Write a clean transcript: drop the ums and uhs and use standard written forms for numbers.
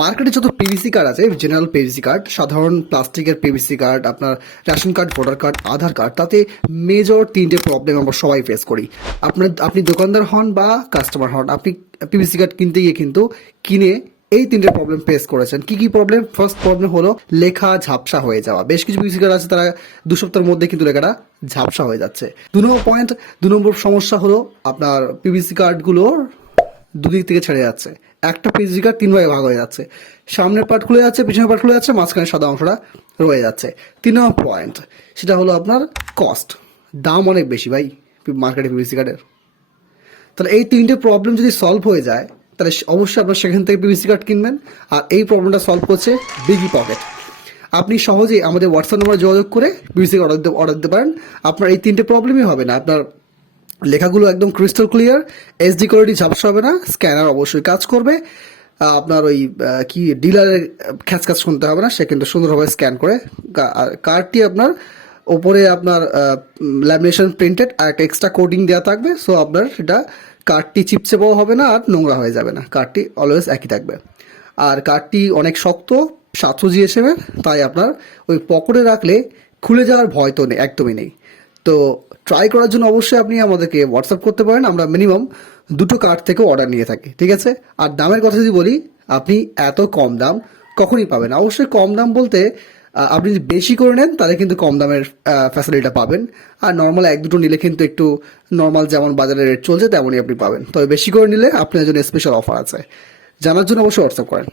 মার্কেটে যত PVC card আছে, জেনারেল পিভিসি কার্ড, সাধারণ প্লাস্টিকের পিভিসি কার্ড, আপনার রেশন কার্ড, ভোটার কার্ড, আধার কার্ড, তাতে মেজর তিনটে প্রবলেম আমরা সবাই ফেস করি। আপনি দোকানদার হন বা কাস্টমার হন, আপনি পিভিসি কার্ড কিনতে গিয়ে কিন্তু কিনে এই তিনটে প্রবলেম ফেস করেছেন। কি কি প্রবলেম? ফার্স্ট প্রবলেম হলো লেখা ঝাপসা হয়ে যাওয়া। বেশ কিছু পিভিসি কার্ড আছে, তারা 2 সপ্তাহের মধ্যে কিন্তু লেখাটা ঝাপসা হয়ে যাচ্ছে। 2 নম্বর সমস্যা হলো আপনার পিভিসি কার্ডগুলোর দুদিক থেকে ছেড়ে যাচ্ছে। একটা পিভিসি কার্ড 3 ভাগে ভাগ হয়ে যাচ্ছে, সামনের পার্ট খুলে যাচ্ছে, পিছনের পার্ট খুলে যাচ্ছে, মাঝখানে সাদা অংশটা রয়ে যাচ্ছে। 3 নম্বর পয়েন্ট, সেটা হলো আপনার কস্ট। দাম অনেক বেশি ভাই মার্কেটে পিভিসি কার্ডের। তাহলে এই তিনটে প্রবলেম যদি সলভ হয়ে যায়, তাহলে অবশ্যই আপনার সেখান থেকে পিভিসি কার্ড কিনবেন। আর এই প্রবলেমটা সলভ করছে বিগি পকেট। আপনি সহজেই আমাদের হোয়াটসঅ্যাপ নাম্বারে যোগাযোগ করে পিভিসি কার্ড অর্ডার দিতে পারেন। আপনার এই তিনটে প্রবলেমই হবে না। আপনার লেখাগুলো একদম ক্রিস্টাল ক্লিয়ার, এইচডি কোয়ালিটি, ঝাপসা হবে না, স্ক্যানার অবশ্যই কাজ করবে। আপনার ওই কি ডিলারের খ্যাচ শুনতে হবে না, সে কিন্তু সুন্দরভাবে স্ক্যান করে। আর কার্ডটি আপনার ওপরে আপনার ল্যামিনেশন প্রিন্টেড আর একটা এক্সট্রা কোটিং দেওয়া থাকবে। সো আপনার সেটা কার্ডটি চিপচেপাও হবে না আর নোংরা হয়ে যাবে না, কার্ডটি অলওয়েজ একই থাকবে। আর কার্ডটি অনেক শক্ত, 700 জিএসএমের, তাই আপনার ওই পকেটে রাখলে খুলে যাওয়ার ভয় তো নেই, একদমই নেই। তো ট্রাই করার জন্য অবশ্যই আপনি আমাদেরকে হোয়াটসঅ্যাপ করতে পারেন। আমরা মিনিমাম 2টো কার্ড থেকে অর্ডার নিয়ে থাকি, ঠিক আছে? আর দামের কথা যদি বলি, আপনি এত কম দাম কখনই পাবেন। অবশ্যই কম দাম বলতে আপনি যদি বেশি করে নেন তাহলে কিন্তু কম দামের ফ্যাসিলিটিটা পাবেন। আর নর্মাল 1-2টো নিলে কিন্তু একটু নর্মাল যেমন বাজারে রেট চলছে তেমনই আপনি পাবেন। তবে বেশি করে নিলে আপনার জন্য স্পেশাল অফার আছে। জানার জন্য অবশ্যই হোয়াটসঅ্যাপ করেন।